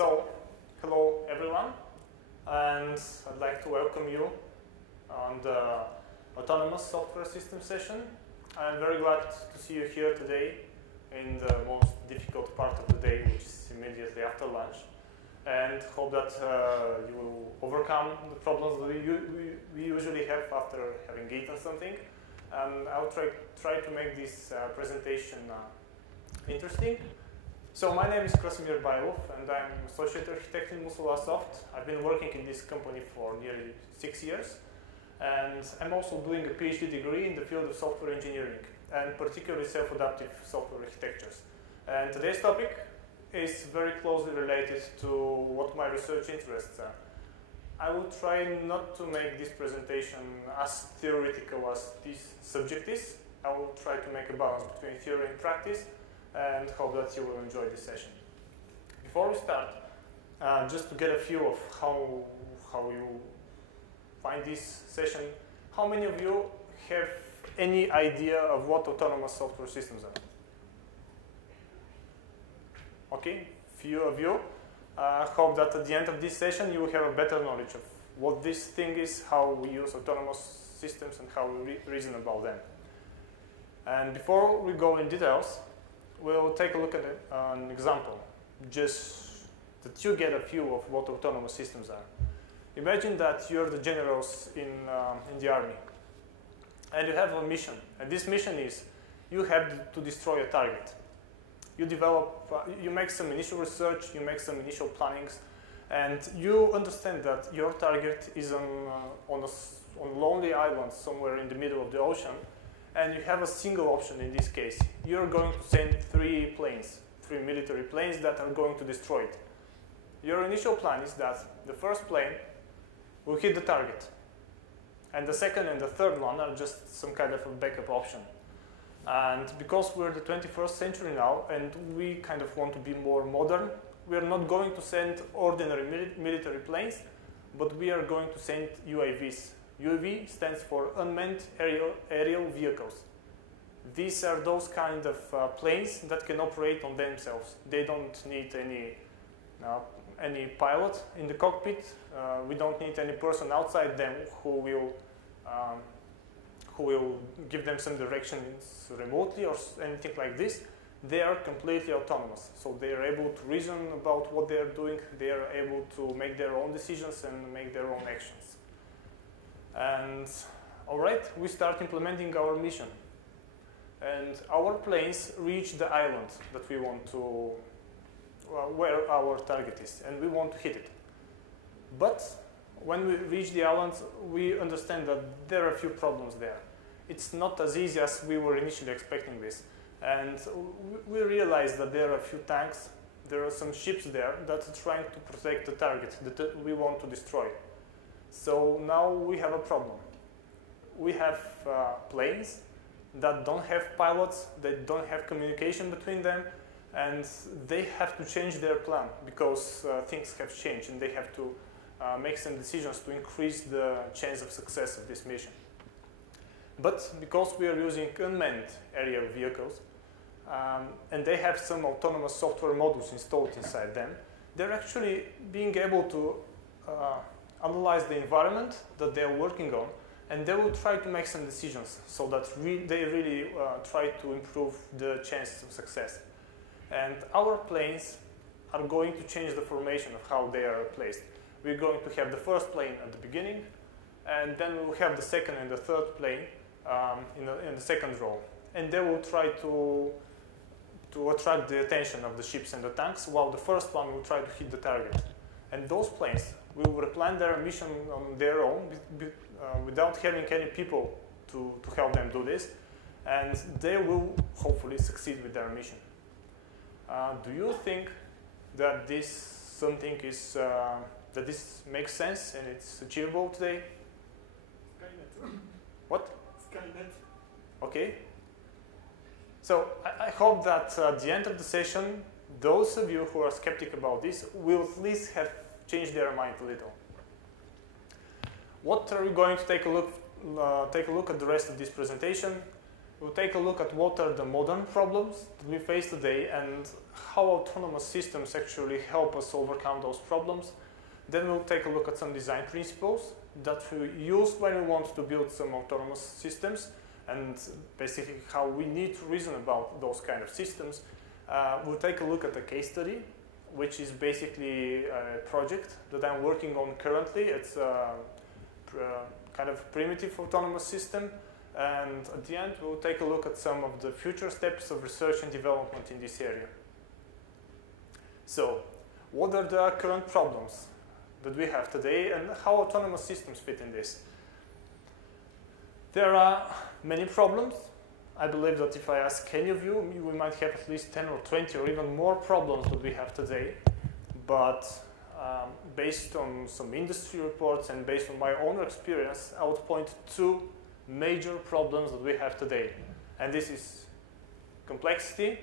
So, hello everyone, and I'd like to welcome you on the Autonomous Software System session. I'm very glad to see you here today in the most difficult part of the day, which is immediately after lunch, and hope that you will overcome the problems that we usually have after having eaten something. And I'll try to make this presentation interesting. So my name is Krasimir Baylov, and I'm Associate Architect in Soft. I've been working in this company for nearly 6 years, and I'm also doing a PhD degree in the field of software engineering, and particularly self-adaptive software architectures. And today's topic is very closely related to what my research interests are. I will try not to make this presentation as theoretical as this subject is. I will try to make a balance between theory and practice, and hope that you will enjoy this session. Before we start, just to get a feel of how you find this session, how many of you have any idea of what autonomous software systems are? Okay, few of you. Hope that at the end of this session you will have a better knowledge of what this thing is, how we use autonomous systems, and how we reason about them. And before we go in details, we'll take a look at an example, just that you get a feel of what autonomous systems are. Imagine that you're the generals in the army, and you have a mission. And this mission is you have to destroy a target. You develop, you make some initial research, you make some initial plannings, and you understand that your target is on a lonely island somewhere in the middle of the ocean. And you have a single option in this case. You're going to send 3 military planes that are going to destroy it. Your initial plan is that the first plane will hit the target, and the second and the third one are just some kind of a backup option. And because we're the 21st century now, and we kind of want to be more modern, we're not going to send ordinary military planes, but we are going to send UAVs. UAV stands for Unmanned Aerial Vehicles. These are those kind of planes that can operate on themselves. They don't need any pilot in the cockpit. We don't need any person outside them who will give them some directions remotely or anything like this. They are completely autonomous. So they are able to reason about what they are doing. They are able to make their own decisions and make their own actions. And all right, we start implementing our mission. And our planes reach the island that we want to, where our target is, and we want to hit it. But when we reach the island, we understand that there are a few problems there. It's not as easy as we were initially expecting this. And we realize that there are a few tanks, there are some ships there that are trying to protect the target that we want to destroy. So now we have a problem. We have planes that don't have pilots, they don't have communication between them, and they have to change their plan because things have changed, and they have to make some decisions to increase the chance of success of this mission. But because we are using unmanned aerial vehicles, and they have some autonomous software modules installed inside them, they're actually being able to analyze the environment that they're working on, and they will try to make some decisions so that they really try to improve the chances of success. And our planes are going to change the formation of how they are placed. We're going to have the first plane at the beginning, and then we will have the second and the third plane in the second row. And they will try to attract the attention of the ships and the tanks, while the first one will try to hit the target. And those planes will replan their mission on their own without having any people to help them do this, and they will hopefully succeed with their mission. Do you think that this makes sense and it's achievable today? Skynet. What? Skynet. Okay. So I hope that at the end of the session, those of you who are skeptic about this will at least have changed their mind a little. What are we going to take a look at the rest of this presentation? we'll take a look at what are the modern problems that we face today and how autonomous systems actually help us overcome those problems. Then we'll take a look at some design principles that we use when we want to build some autonomous systems, and basically how we need to reason about those kind of systems. We'll take a look at a case study, which is basically a project that I'm working on currently. It's a kind of primitive autonomous system. And at the end, we'll take a look at some of the future steps of research and development in this area. So, what are the current problems that we have today and how autonomous systems fit in this? There are many problems. I believe that if I ask any of you, we might have at least 10 or 20 or even more problems that we have today. But based on some industry reports and based on my own experience, I would point to major problems that we have today. And this is complexity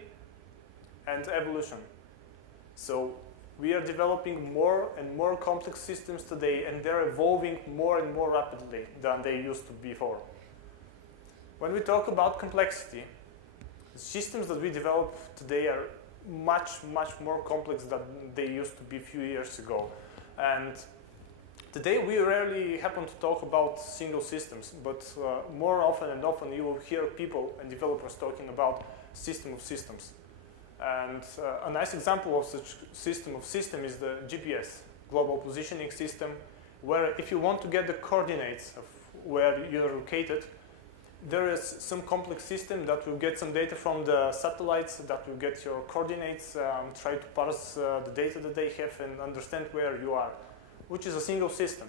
and evolution. So we are developing more and more complex systems today, and they're evolving more and more rapidly than they used to before. When we talk about complexity, the systems that we develop today are much, much more complex than they used to be a few years ago. And today we rarely happen to talk about single systems, but more often and often you will hear people and developers talking about system of systems. And a nice example of such system of system is the GPS, Global Positioning System, where if you want to get the coordinates of where you're located, there is some complex system that will get some data from the satellites, that will get your coordinates, try to parse the data that they have and understand where you are, which is a single system.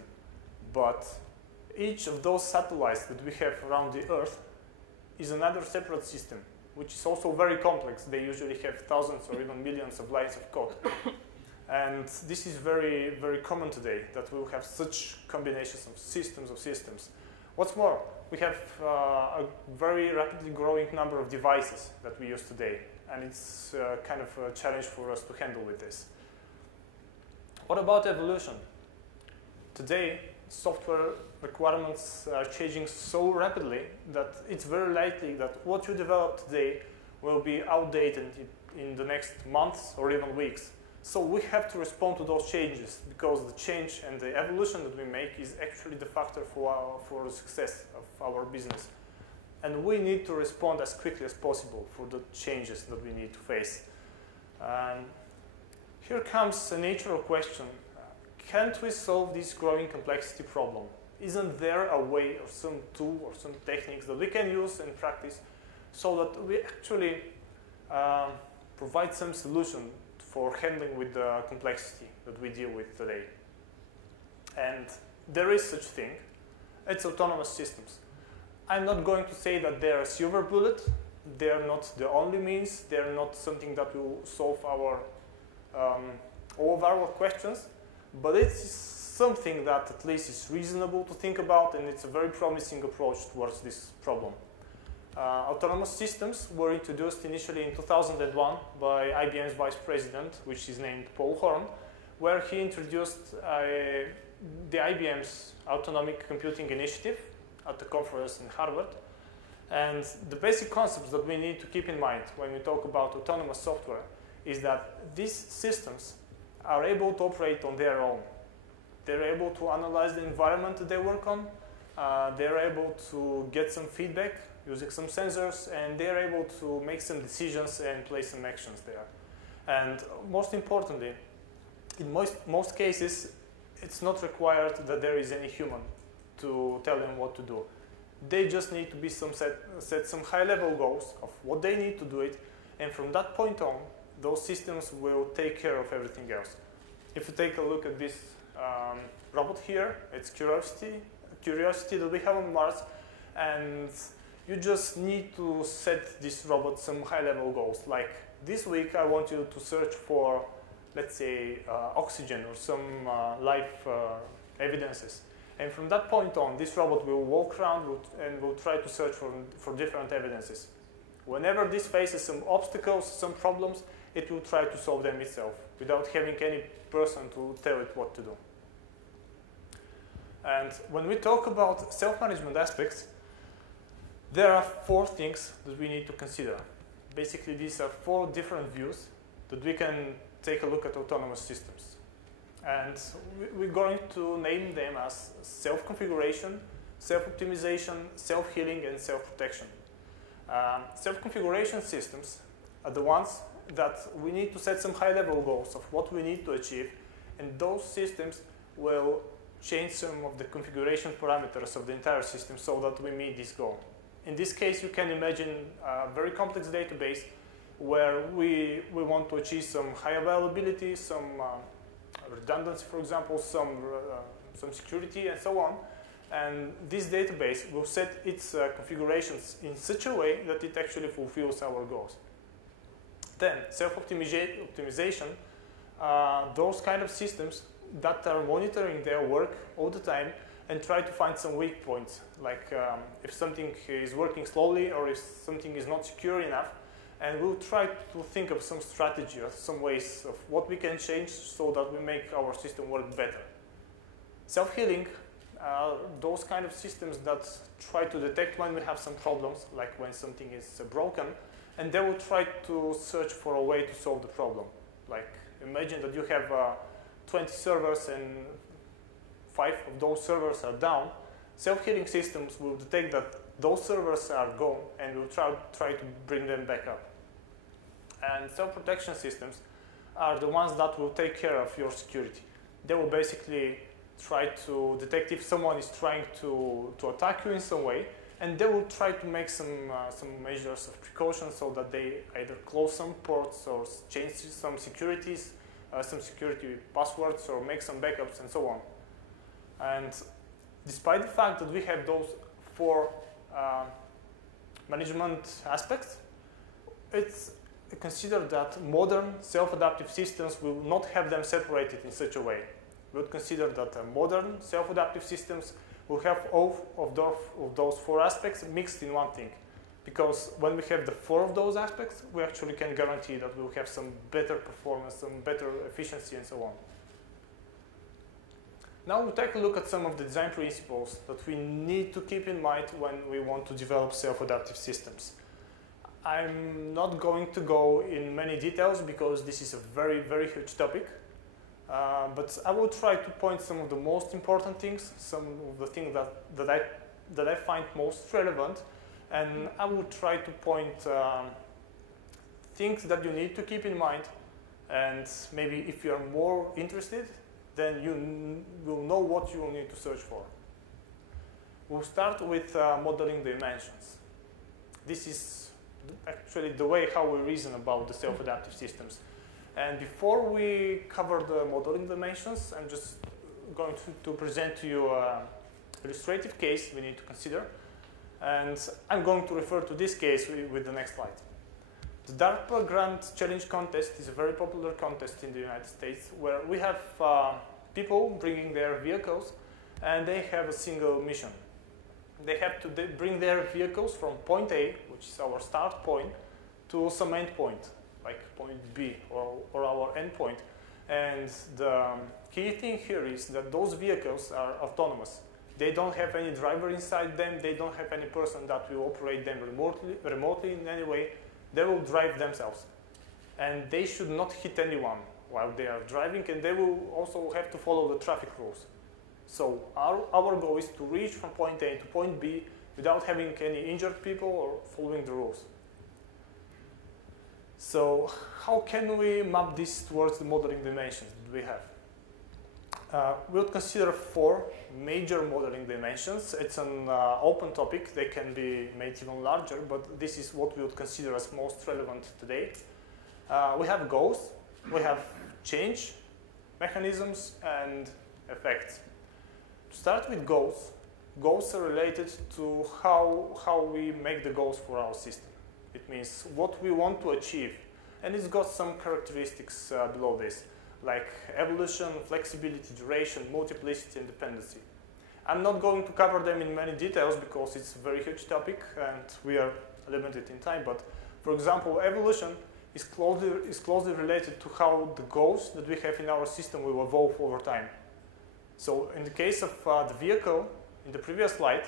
But each of those satellites that we have around the Earth is another separate system, which is also very complex. They usually have thousands or even millions of lines of code. And this is very, very common today, that we'll have such combinations of systems. What's more, we have a very rapidly growing number of devices that we use today, and it's kind of a challenge for us to handle with this. What about evolution? Today, software requirements are changing so rapidly that it's very likely that what you develop today will be outdated in the next months or even weeks. So we have to respond to those changes, because the change and the evolution that we make is actually the factor for the success of our business. And we need to respond as quickly as possible for the changes that we need to face. Here comes a natural question. Can't we solve this growing complexity problem? Isn't there a way or some tool or some techniques that we can use and practice so that we actually provide some solution for handling with the complexity that we deal with today? And there is such thing. It's autonomous systems. I'm not going to say that they're a silver bullet. They're not the only means. They're not something that will solve our all of our questions. But it's something that at least is reasonable to think about, and it's a very promising approach towards this problem. Autonomous systems were introduced initially in 2001 by IBM's vice president, which is named Paul Horn, where he introduced the IBM's Autonomic Computing Initiative at the conference in Harvard. And the basic concepts that we need to keep in mind when we talk about autonomous software is that these systems are able to operate on their own. They're able to analyze the environment that they work on. They're able to get some feedback using some sensors, and they're able to make some decisions and play some actions there. And most importantly, in most cases, it's not required that there is any human to tell them what to do. They just need to be set some high-level goals of what they need to do it, and from that point on, those systems will take care of everything else. If you take a look at this robot here, it's Curiosity that we have on Mars, and you just need to set this robot some high-level goals. Like this week, I want you to search for, let's say, oxygen or some life evidences. And from that point on, this robot will walk around and will try to search for different evidences. Whenever this faces some obstacles, some problems, it will try to solve them itself without having any person to tell it what to do. And when we talk about self-management aspects, There are 4 things that we need to consider. Basically, these are 4 different views that we can take a look at autonomous systems. And we're going to name them as self-configuration, self-optimization, self-healing, and self-protection. Self-configuration systems are the ones that we need to set some high-level goals of what we need to achieve, and those systems will change some of the configuration parameters of the entire system so that we meet this goal. In this case, you can imagine a very complex database where we want to achieve some high availability, some redundancy, for example, some security, and so on. And this database will set its configurations in such a way that it actually fulfills our goals. Then, self-optimization, those kind of systems that are monitoring their work all the time and try to find some weak points, like if something is working slowly or if something is not secure enough, and we'll try to think of some strategy or some ways of what we can change so that we make our system work better. Self-healing, those kind of systems that try to detect when we have some problems, like when something is broken, and they will try to search for a way to solve the problem. Like imagine that you have 20 servers and 5 of those servers are down. Self-healing systems will detect that those servers are gone and will try to bring them back up. And self-protection systems are the ones that will take care of your security. They will basically try to detect if someone is trying to attack you in some way, and they will try to make some measures of precaution so that they either close some ports or change some securities, some security passwords, or make some backups and so on. And despite the fact that we have those 4 management aspects, it's considered that modern self-adaptive systems will not have them separated in such a way. We would consider that modern self-adaptive systems will have all of those 4 aspects mixed in one thing. Because when we have the 4 of those aspects, we actually can guarantee that we'll have some better performance, some better efficiency, and so on. Now we'll take a look at some of the design principles that we need to keep in mind when we want to develop self-adaptive systems. I'm not going to go in many details because this is a very, very huge topic. But I will try to point some of the most important things, some of the things that I find most relevant, and I will try to point things that you need to keep in mind, and maybe if you are more interested, then you will know what you will need to search for. We'll start with modeling dimensions. This is actually the way how we reason about the self-adaptive systems. And before we cover the modeling dimensions, I'm just going to present to you an illustrative case we need to consider. And I'm going to refer to this case with the next slide. The Darpa Grand Challenge Contest is a very popular contest in the United States where we have people bringing their vehicles and they have a single mission. They have to bring their vehicles from point A, which is our start point, to some end point, like point B or our end point. And the key thing here is that those vehicles are autonomous. They don't have any driver inside them. They don't have any person that will operate them remotely in any way. They will drive themselves. And they should not hit anyone while they are driving, and they will also have to follow the traffic rules. So our goal is to reach from point A to point B without having any injured people or following the rules. So how can we map this towards the modeling dimensions that we have? We would consider 4 major modeling dimensions. It's an open topic. They can be made even larger, but this is what we would consider as most relevant today. We have goals, we have change, mechanisms, and effects. To start with goals, goals are related to how we make the goals for our system. It means what we want to achieve, and it's got some characteristics below this, like evolution, flexibility, duration, multiplicity, and dependency. I'm not going to cover them in many details because it's a very huge topic and we are limited in time, but for example, evolution is closely related to how the goals that we have in our system will evolve over time. So in the case of the vehicle, in the previous slide,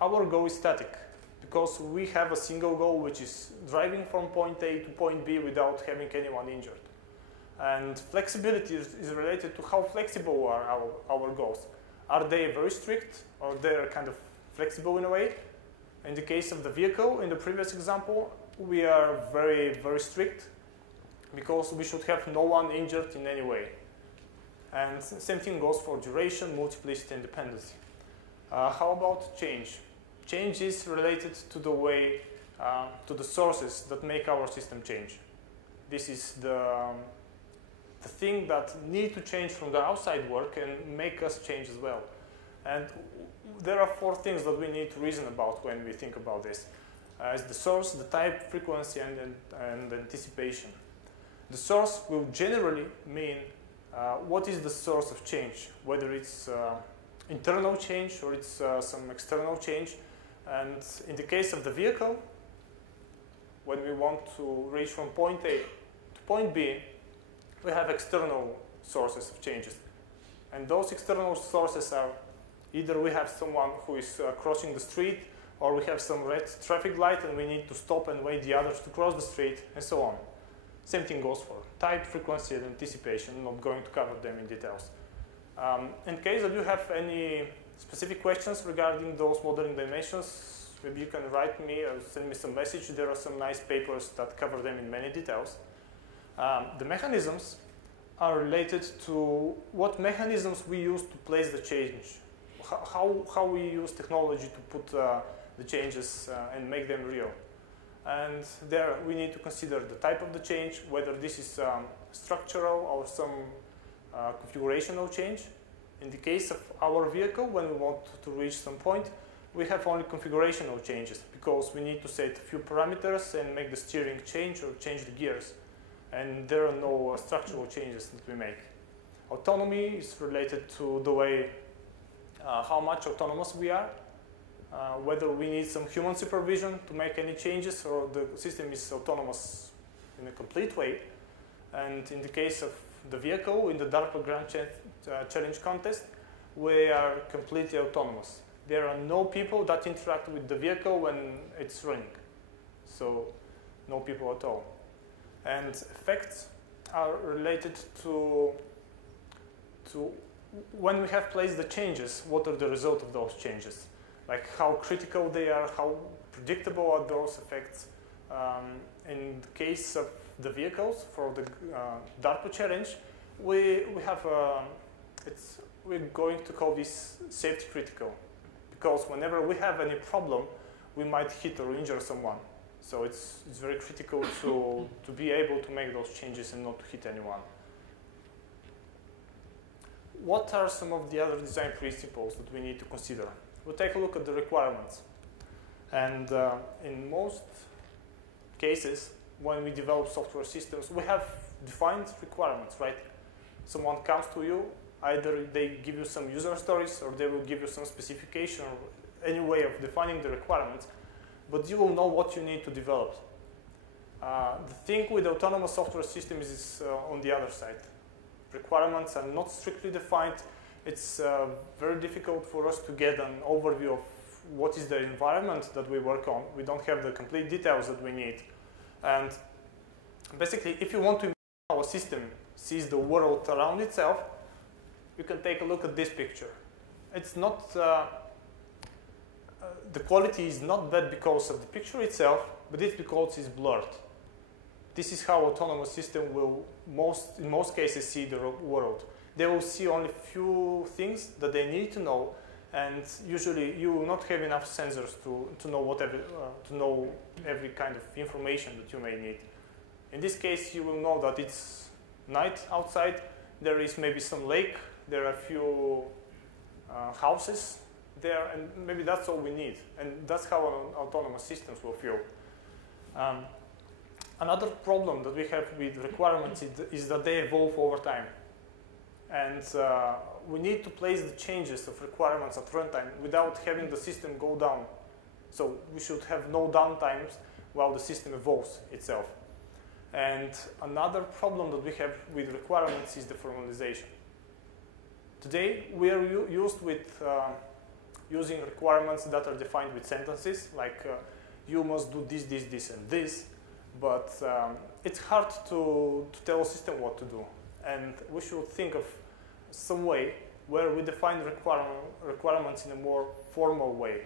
our goal is static, because we have a single goal, which is driving from point A to point B without having anyone injured. And flexibility is related to how flexible are our goals. Are they very strict, or they're kind of flexible in a way? In the case of the vehicle, in the previous example, we are very, very strict because we should have no one injured in any way. And same thing goes for duration, multiplicity, and dependency. How about change? Change is related to the way, to the sources that make our system change. This is the thing that need to change from the outside work and make us change as well. And there are 4 things that we need to reason about when we think about this. It's the source, the type, frequency, and anticipation. The source will generally mean what is the source of change, whether it's internal change or it's some external change. And in the case of the vehicle, when we want to reach from point A to point B, we have external sources of changes. And those external sources are either we have someone who is crossing the street, or we have some red traffic light and we need to stop and wait the others to cross the street, and so on. Same thing goes for type, frequency, and anticipation. I'm not going to cover them in details. In case that you have any specific questions regarding those modeling dimensions, maybe you can write me or send me some message. There are some nice papers that cover them in many details. The mechanisms are related to what mechanisms we use to place the change, how we use technology to put the changes and make them real. And there we need to consider the type of the change, whether this is structural or some configurational change. In the case of our vehicle, when we want to reach some point, we have only configurational changes because we need to set a few parameters and make the steering change or change the gears. And there are no structural changes that we make. Autonomy is related to the way, how much autonomous we are, whether we need some human supervision to make any changes or the system is autonomous in a complete way. And in the case of the vehicle, in the Darpa Grand Challenge contest, we are completely autonomous. There are no people that interact with the vehicle when it's running. So no people at all. And effects are related to when we have placed the changes, what are the result of those changes? Like how critical they are, how predictable are those effects. In the case of the vehicles for the Darpa challenge, we're going to call this safety critical, because whenever we have any problem, we might hit or injure someone. So it's very critical to be able to make those changes and not to hit anyone. What are some of the other design principles that we need to consider? We'll take a look at the requirements. And in most cases, when we develop software systems, we have defined requirements, right? Someone comes to you, either they give you some user stories or they will give you some specification or any way of defining the requirements, but you will know what you need to develop. The thing with autonomous software systems is on the other side. Requirements are not strictly defined. It's very difficult for us to get an overview of what is the environment that we work on. We don't have the complete details that we need. And basically, if you want to imagine how a system sees the world around itself, you can take a look at this picture. It's not, the quality is not bad because of the picture itself, but it's because it's blurred. This is how autonomous system will in most cases see the world. They will see only few things that they need to know, and usually you will not have enough sensors to know every kind of information that you may need. In this case, you will know that it's night outside. There is maybe some lake. There are a few houses there, and maybe that's all we need. And that's how autonomous systems will feel. Another problem that we have with requirements is that they evolve over time. And we need to place the changes of requirements at runtime without having the system go down. So we should have no downtimes while the system evolves itself. And another problem that we have with requirements is the formalization. Today, we are used with using requirements that are defined with sentences, like you must do this, this, this, and this, but it's hard to tell a system what to do. And we should think of some way where we define requirements in a more formal way.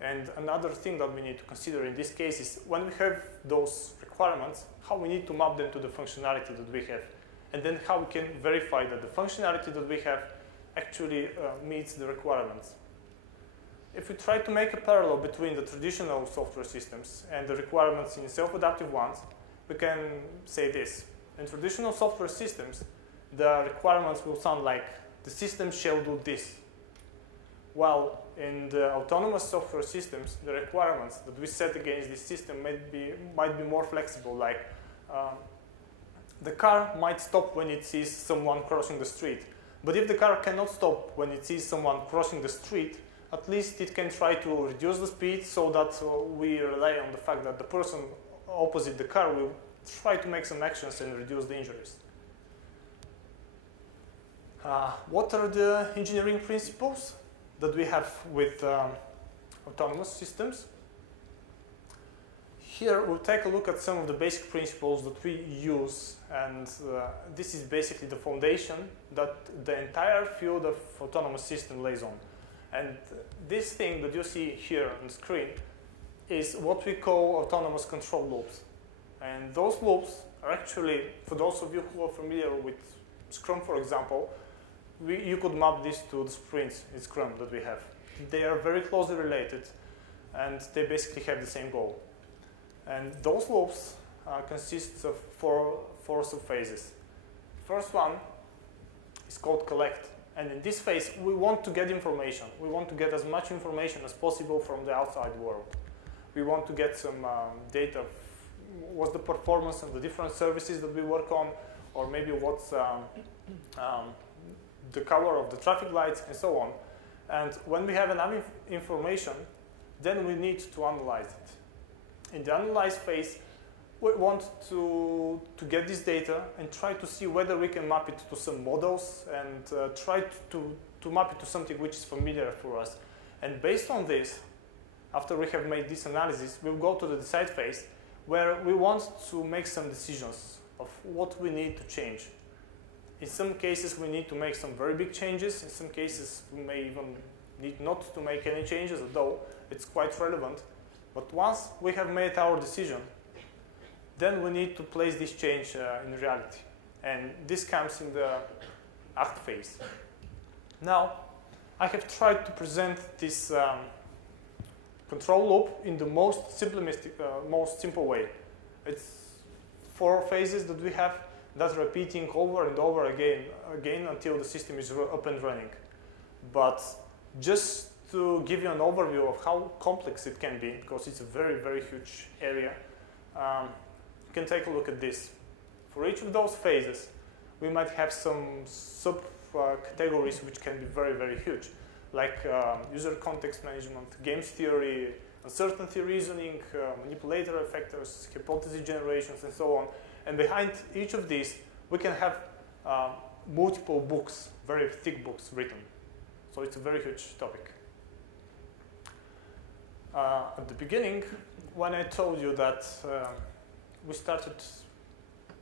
And another thing that we need to consider in this case is when we have those requirements, how we need to map them to the functionality that we have, and then how we can verify that the functionality that we have actually meets the requirements. If we try to make a parallel between the traditional software systems and the requirements in self-adaptive ones, we can say this. In traditional software systems, the requirements will sound like the system shall do this. While in the autonomous software systems, the requirements that we set against this system might be more flexible, like the car might stop when it sees someone crossing the street. But if the car cannot stop when it sees someone crossing the street, at least it can try to reduce the speed so that we rely on the fact that the person opposite the car will try to make some actions and reduce the injuries. What are the engineering principles that we have with autonomous systems? Here we'll take a look at some of the basic principles that we use, and this is basically the foundation that the entire field of autonomous system lays on. And this thing that you see here on the screen is what we call autonomous control loops. And those loops are actually, for those of you who are familiar with Scrum, for example, you could map this to the sprints in Scrum that we have. They are very closely related, and they basically have the same goal. And those loops consist of four subphases. First one is called collect. And in this phase, we want to get information. We want to get as much information as possible from the outside world. We want to get some data. What's the performance of the different services that we work on, or maybe what's the color of the traffic lights, and so on. And when we have enough information, then we need to analyze it. In the analyze phase, we want to get this data and try to see whether we can map it to some models and try to map it to something which is familiar for us. And based on this, after we have made this analysis, we'll go to the decide phase, where we want to make some decisions of what we need to change. In some cases, we need to make some very big changes. In some cases, we may even need not to make any changes, although it's quite relevant. But once we have made our decision, then we need to place this change in reality. And this comes in the act phase. Now, I have tried to present this control loop in the most simple way. It's 4 phases that we have that repeating over and over again until the system is up and running. But just to give you an overview of how complex it can be, because it's a very, very huge area, you can take a look at this. For each of those phases, we might have some sub-categories which can be very, very huge, like user context management, games theory, uncertainty reasoning, manipulator effectors, hypothesis generations, and so on. And behind each of these, we can have multiple books, very thick books written. So it's a very huge topic. At the beginning, when I told you that we started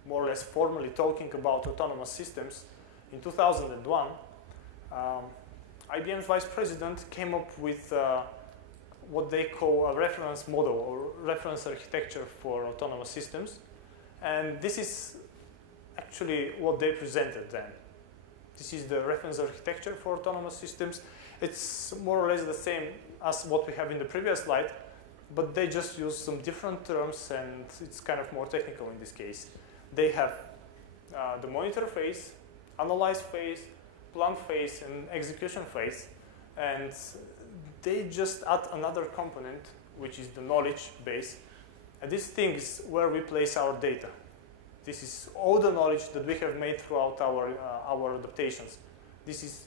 more or less formally talking about autonomous systems in 2001, IBM's vice president came up with what they call a reference model or reference architecture for autonomous systems. And this is actually what they presented then. This is the reference architecture for autonomous systems. It's more or less the same as what we have in the previous slide, but they just use some different terms, and it's kind of more technical in this case. They have the monitor phase, analyze phase, plan phase, and execution phase. And they just add another component, which is the knowledge base. And this thing is where we place our data. This is all the knowledge that we have made throughout our adaptations. This is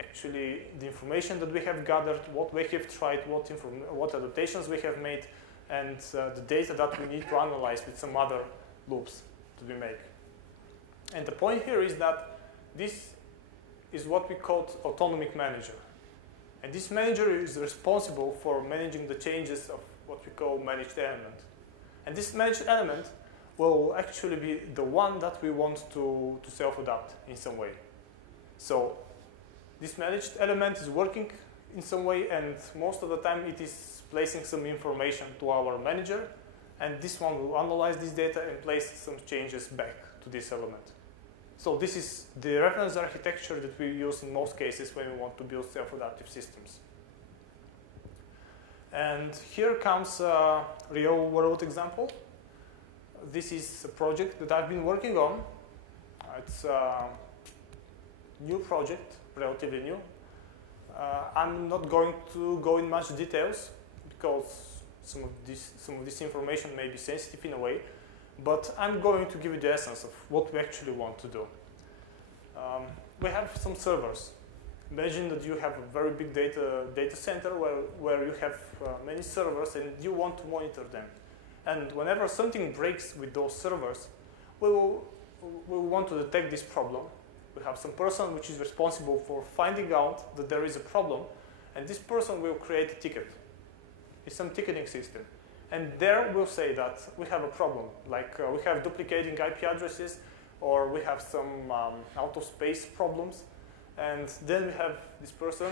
actually the information that we have gathered, what we have tried, what adaptations we have made, and the data that we need to analyze with some other loops that we make. And the point here is that this is what we call Autonomic Manager. And this manager is responsible for managing the changes of what we call managed element. And this managed element will actually be the one that we want to self-adapt in some way. So this managed element is working in some way, and most of the time it is placing some information to our manager, and this one will analyze this data and place some changes back to this element. So this is the reference architecture that we use in most cases when we want to build self-adaptive systems. And here comes a real-world example. This is a project that I've been working on. It's a new project, relatively new. I'm not going to go in much details because some of this information may be sensitive in a way, but I'm going to give you the essence of what we actually want to do. We have some servers. Imagine that you have a very big data center where you have many servers and you want to monitor them. And whenever something breaks with those servers, we will want to detect this problem. We have some person which is responsible for finding out that there is a problem, and this person will create a ticket. It's some ticketing system. And there we'll say that we have a problem, like we have duplicating IP addresses, or we have some out-of-space problems. And then we have this person,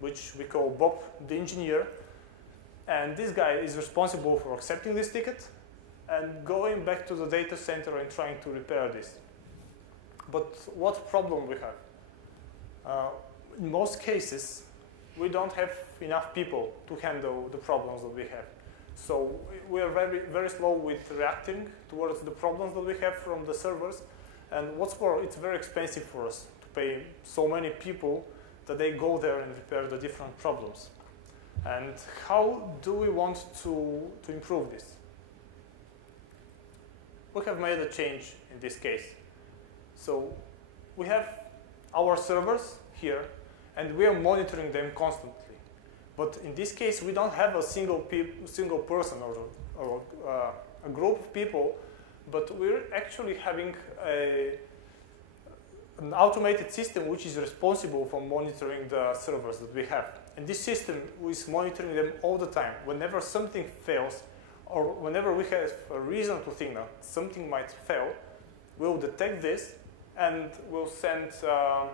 which we call Bob, the engineer. And this guy is responsible for accepting this ticket and going back to the data center and trying to repair this. But what problem we have? In most cases, we don't have enough people to handle the problems that we have. So we are very, very slow with reacting towards the problems that we have from the servers. And what's more, it's very expensive for us to pay so many people that they go there and repair the different problems. And how do we want to improve this? We have made a change in this case. So we have our servers here, and we are monitoring them constantly. But in this case, we don't have a single person or a group of people, but we're actually having an automated system which is responsible for monitoring the servers that we have. And this system is monitoring them all the time. Whenever something fails, or whenever we have a reason to think that something might fail, we'll detect this and we'll send a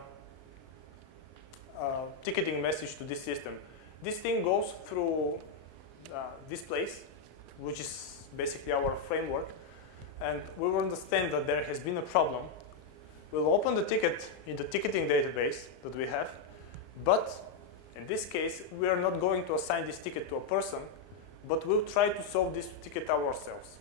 ticketing message to this system. This thing goes through this place, which is basically our framework, and we will understand that there has been a problem. We'll open the ticket in the ticketing database that we have, but in this case, we are not going to assign this ticket to a person, but we'll try to solve this ticket ourselves.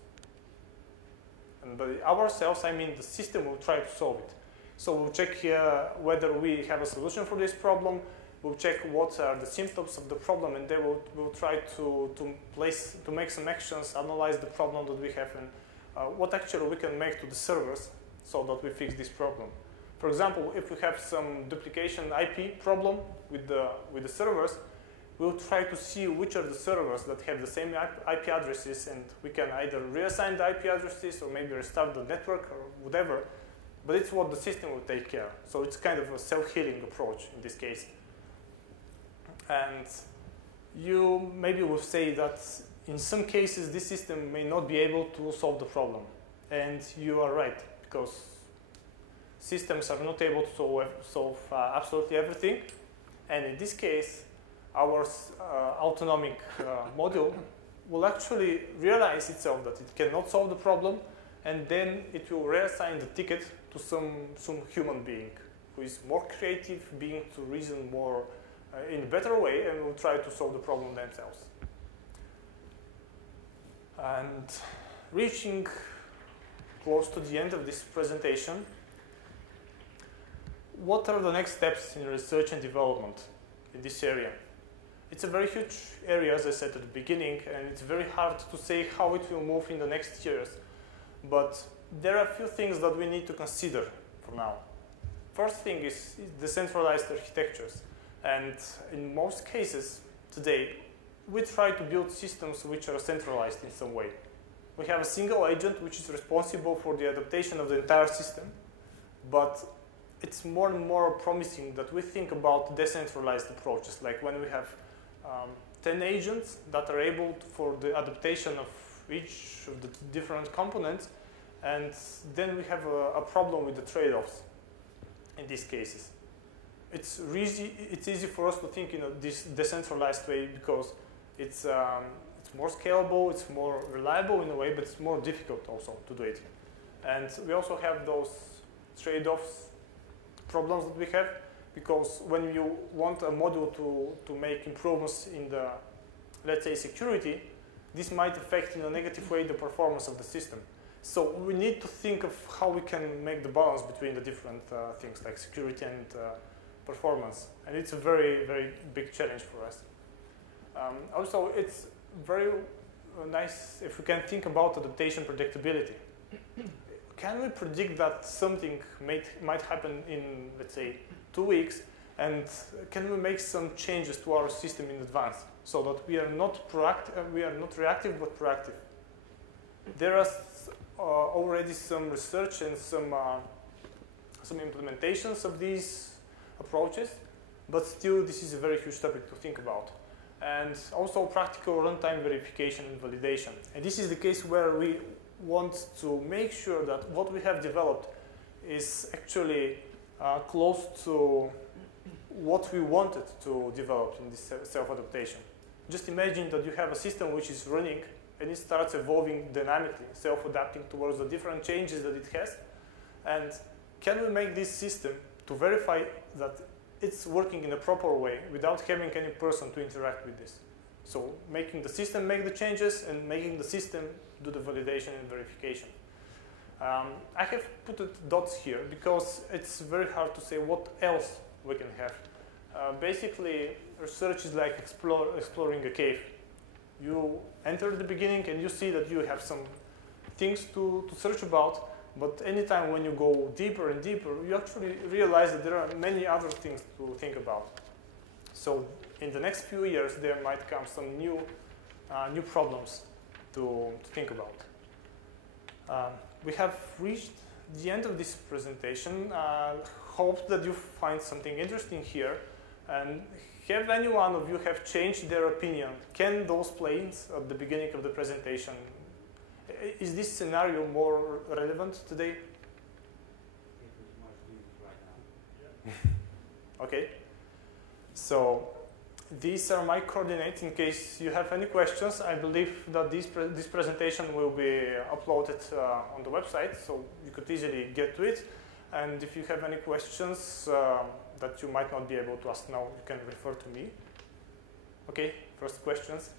And by ourselves, I mean the system will try to solve it. So we'll check here whether we have a solution for this problem. We'll check what are the symptoms of the problem, and then we'll try to make some actions, analyze the problem that we have, and what actually we can make to the servers so that we fix this problem. For example, if we have some duplication IP problem with the servers, we'll try to see which are the servers that have the same IP addresses, and we can either reassign the IP addresses or maybe restart the network or whatever, but it's what the system will take care. So it's kind of a self-healing approach in this case. And you maybe will say that in some cases this system may not be able to solve the problem. And you are right, because systems are not able to solve absolutely everything. And in this case, our autonomic module will actually realize itself that it cannot solve the problem, and then it will reassign the ticket to some human being who is more creative, being to reason more in a better way, and will try to solve the problem themselves. And reaching close to the end of this presentation, what are the next steps in research and development in this area? It's a very huge area, as I said at the beginning, and it's very hard to say how it will move in the next years. But there are a few things that we need to consider for now. First thing is decentralized architectures. And in most cases today, we try to build systems which are centralized in some way. We have a single agent which is responsible for the adaptation of the entire system, but it's more and more promising that we think about decentralized approaches, like when we have 10 agents that are able for the adaptation of each of the different components, and then we have a problem with the trade-offs in these cases. It's easy for us to think in this decentralized way because it's more scalable, it's more reliable in a way, but it's more difficult also to do it. And we also have those trade-offs problems that we have, because when you want a module to make improvements in the, let's say, security, this might affect in a negative way the performance of the system. So we need to think of how we can make the balance between the different things like security and performance. And it's a very, very big challenge for us. Also, it's very nice if we can think about adaptation predictability. Can we predict that something might happen in, let's say, 2 weeks, and can we make some changes to our system in advance so that we are not reactive but proactive? There are already some research and some implementations of these approaches, but still this is a very huge topic to think about. And also practical runtime verification and validation. And this is the case where we want to make sure that what we have developed is actually close to what we wanted to develop in this self-adaptation. Just imagine that you have a system which is running and it starts evolving dynamically, self-adapting towards the different changes that it has. And can we make this system to verify that it's working in a proper way without having any person to interact with this? So making the system make the changes and making the system do the validation and verification. I have put dots here because it's very hard to say what else we can have. Basically, research is like exploring a cave. You enter at the beginning and you see that you have some things to search about, but anytime when you go deeper and deeper, you actually realize that there are many other things to think about. So in the next few years, there might come some new problems to think about. We have reached the end of this presentation. Hope that you find something interesting here. And have any one of you have changed their opinion? Can those planes at the beginning of the presentation, is this scenario more relevant today? It was much used right now. Yeah. Okay. So these are my coordinates in case you have any questions. I believe that this presentation will be uploaded on the website, so you could easily get to it. And if you have any questions that you might not be able to ask now, you can refer to me. Okay, first questions.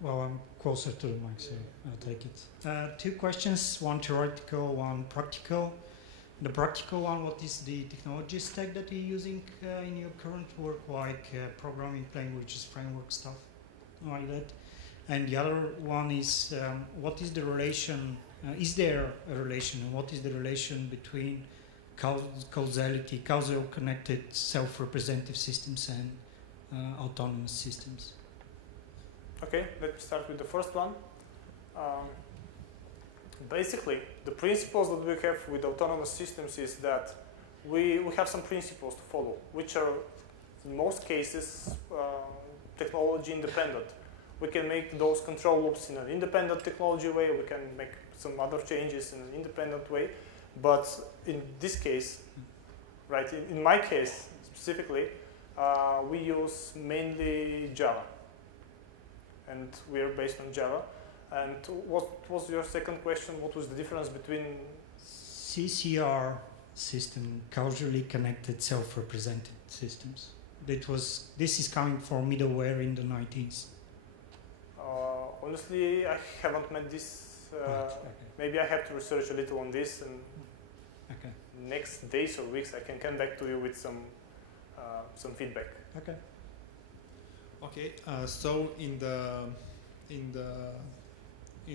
Well, I'm closer to the mic, so I'll take it. 2 questions, one theoretical, one practical. The practical one, what is the technology stack that you're using in your current work, like programming languages, framework stuff, like that? And the other one is, what is the relation, is there a relation, and what is the relation between causal connected self-representative systems and autonomous systems? Okay, let's start with the first one. Basically, the principles that we have with autonomous systems is that we have some principles to follow, which are, in most cases, technology independent. We can make those control loops in an independent technology way, we can make some other changes in an independent way, but in this case, right, in my case specifically, we use mainly Java, and we are based on Java. And what was your second question? What was the difference between CCR system, causally connected self-represented systems? This is coming from middleware in the 90s. Honestly, I haven't met this. Right, okay. Maybe I have to research a little on this, and okay. next days or weeks I can come back to you with some feedback. Okay. Okay. So in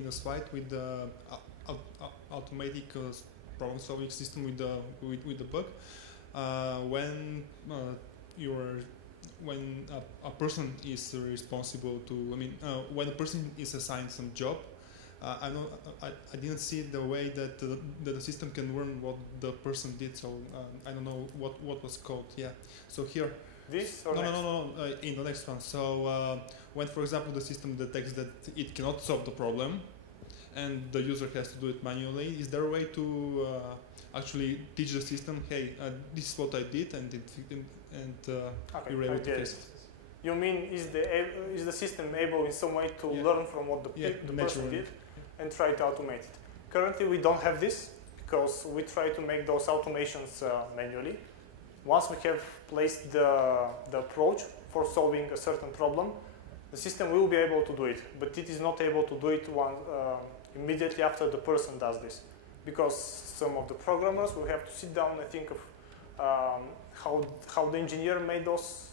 the slide with the automatic problem-solving system with the bug, when a person is responsible to, when a person is assigned some job, I didn't see the way that the system can learn what the person did. So I don't know what was called. Yeah. So here this or no, next? no, in the next one. So when, for example, the system detects that it cannot solve the problem, and the user has to do it manually, is there a way to actually teach the system, hey, this is what I did, and Okay, you're able I to get fix it. it? You mean is the system able in some way to Yeah. learn from what the person naturally. did and try to automate it? Currently, we don't have this because we try to make those automations manually. Once we have placed the approach for solving a certain problem, the system will be able to do it, but it is not able to do it immediately after the person does this, because some of the programmers will have to sit down and think of how the engineer made those,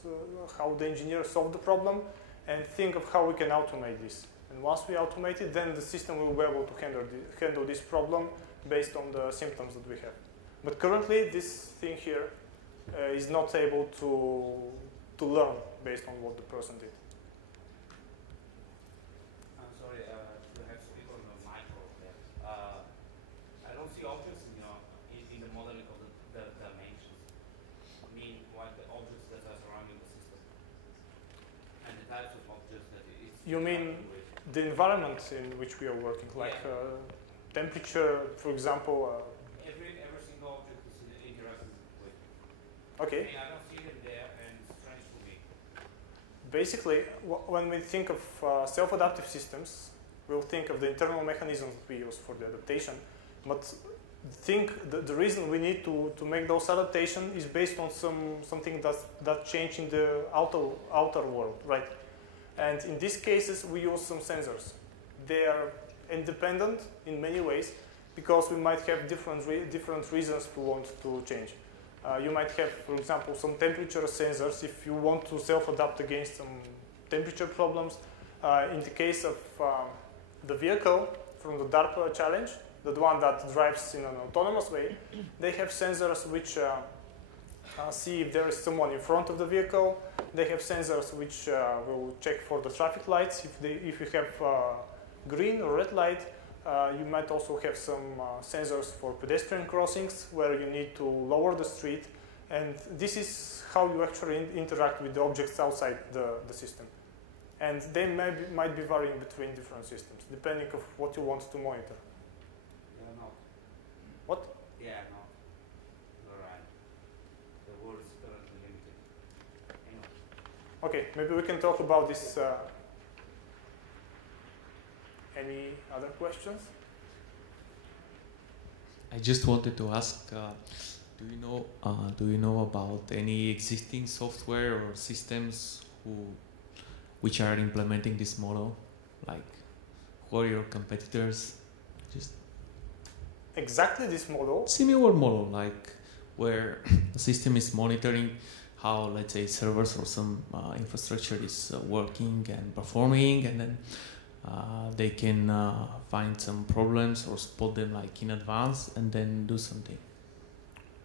how the engineer solved the problem, and think of how we can automate this. And once we automate it, then the system will be able to handle this problem based on the symptoms that we have. But currently, this thing here is not able to learn based on what the person did. I'm sorry to have to speak on the micro there. I don't see objects in the modeling of the dimensions. I mean, what the objects that are surrounding the system and the types of objects that it's. You mean the environment in which we are working, like temperature, for example? Every single object is interacting with. Okay. I mean, I don't see them there, and it's strange to me. Basically, when we think of self-adaptive systems, we'll think of the internal mechanisms that we use for the adaptation. But the reason we need to make those adaptations is based on something that changed in the outer world, right? And in these cases, we use some sensors. They are independent in many ways because we might have different reasons to want to change. You might have, for example, some temperature sensors if you want to self-adapt against some temperature problems. In the case of the vehicle from the Darpa challenge, the one that drives in an autonomous way, they have sensors which see if there is someone in front of the vehicle. They have sensors which will check for the traffic lights. If you have green or red light, you might also have some sensors for pedestrian crossings where you need to lower the street. And this is how you actually interact with the objects outside the system. And they might be varying between different systems, depending on what you want to monitor. Yeah, no. What? Yeah, no. You're right. The world is currently limited. Anyway. Okay, maybe we can talk about this. Any other questions? I just wanted to ask, do you know about any existing software or systems which are implementing this model? Like, who are your competitors? Just Exactly this model. similar model, like where the system is monitoring how, let's say, servers or some infrastructure is working and performing, and then they can find some problems or spot them like in advance and then do something.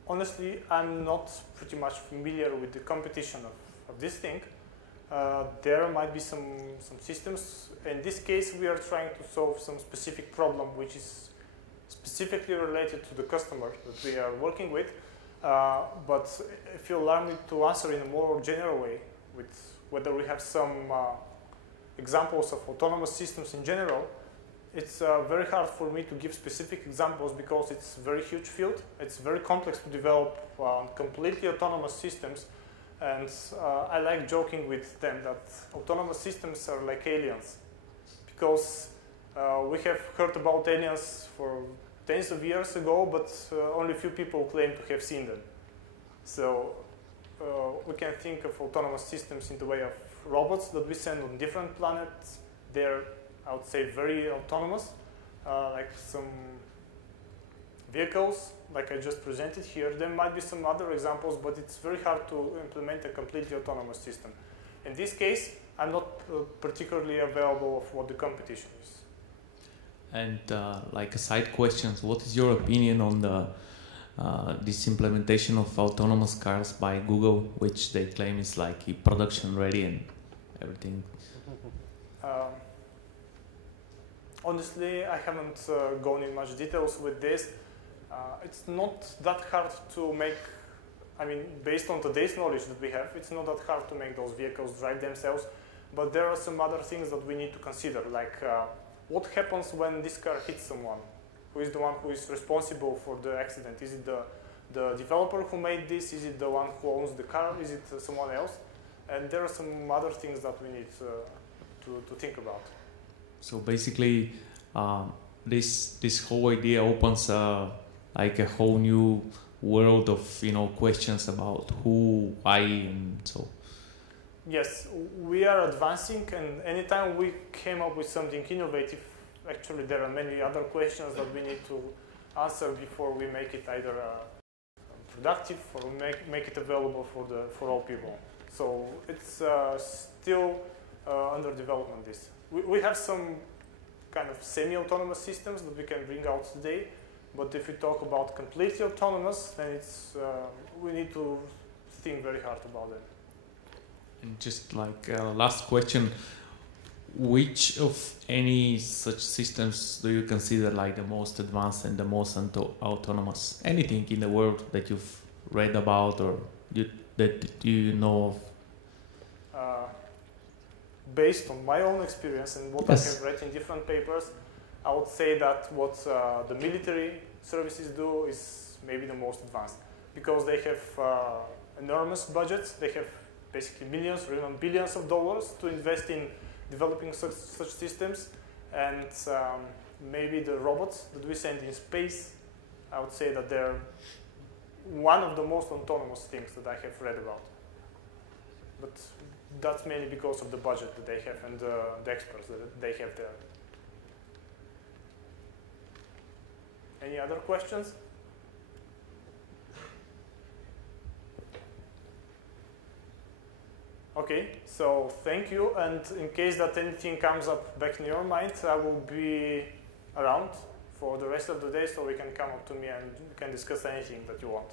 Honestly, I'm not pretty much familiar with the competition of this thing. There might be some systems. In this case, we are trying to solve some specific problem which is specifically related to the customer that we are working with. But if you allow me to answer in a more general way, with whether we have some examples of autonomous systems in general, it's very hard for me to give specific examples because it's a very huge field. It's very complex to develop completely autonomous systems. And I like joking with them that autonomous systems are like aliens, because we have heard about aliens for tens of years ago, but only a few people claim to have seen them. So we can think of autonomous systems in the way of robots that we send on different planets. They're, I would say, very autonomous, like some vehicles, like I just presented here. There might be some other examples, but it's very hard to implement a completely autonomous system. In this case, I'm not particularly available of what the competition is. And like a side questions, what is your opinion on this implementation of autonomous cars by Google, which they claim is like production ready and everything? Honestly, I haven't gone in much details with this. It's not that hard to make I mean, based on today's knowledge that we have, it's not that hard to make those vehicles drive themselves, but there are some other things that we need to consider, like what happens when this car hits someone? Who is the one who is responsible for the accident? Is it the developer who made this? Is it the one who owns the car? Is it someone else? And there are some other things that we need to think about. So basically, this whole idea opens like a whole new world of questions about who, why, and so. Yes, we are advancing, and anytime we came up with something innovative, actually there are many other questions that we need to answer before we make it either productive or make it available for all people. So it's still under development. We have some kind of semi-autonomous systems that we can bring out today, but if we talk about completely autonomous, then it's we need to think very hard about it. And just like last question, which of any such systems do you consider like the most advanced and the most autonomous? Anything in the world that you've read about or that you know of? Based on my own experience and what Yes. I have read in different papers, I would say that what the military services do is maybe the most advanced, because they have enormous budgets. They have basically millions or even billions of dollars to invest in developing such systems, and maybe the robots that we send in space, I would say that they're one of the most autonomous things that I have read about. But that's mainly because of the budget that they have and the experts that they have there. Any other questions? Okay, so thank you, and in case that anything comes up back in your mind, I will be around for the rest of the day, so we can come up to me and we can discuss anything that you want.